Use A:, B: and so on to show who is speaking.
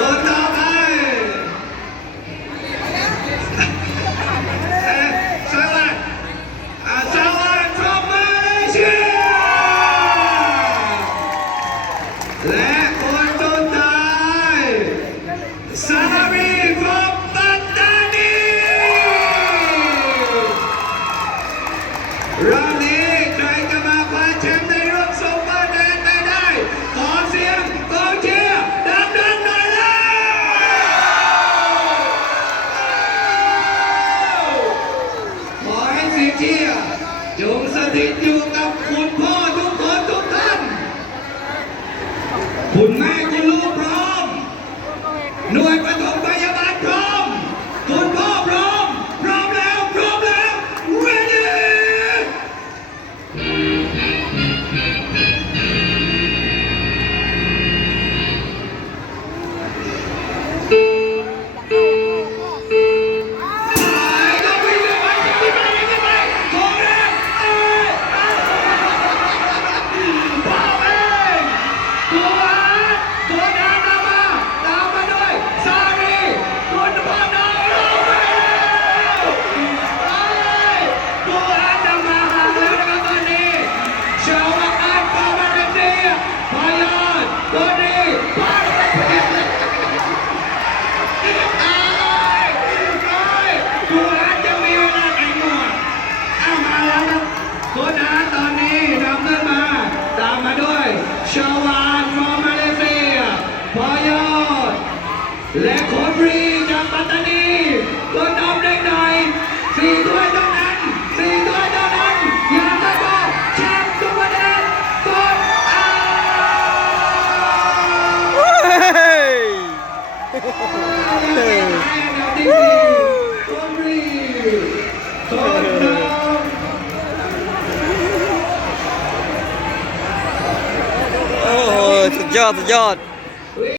A: 넌 เชียร์จงสถิตอยู่กับคุณพ่อทุกคนทุกท่าน คุณแม่คุณลูกพร้อมหน่วยประถม ตัวหวานตัวดาตามมาตามมาด้วยสามีคุณพ่อน้องลงไปแล้วเอ้ยตัวหวานำมาหาแล้วนะครับตอนนี้ชาวบ้านปามาเลเซียพยานตัวนี้พาไปตัวอาจะมีเวลาแต่งหมดเอามาแล้วครับคุณอาตอนนี้นำขึ้นมาตามมาด้วยชาวานฟอร์มาเลเซียพอยอด และโคตรีจากปัตตานีคุณนำได้หน่อยสี่ถ้วยเท่านั้นสี่ถ้วยเท่านั้นอย่ามาบอกแชมป์ทุกประเด็นกดเอา
B: เฮ้ยโอ้โหสุดยอดสุดยอด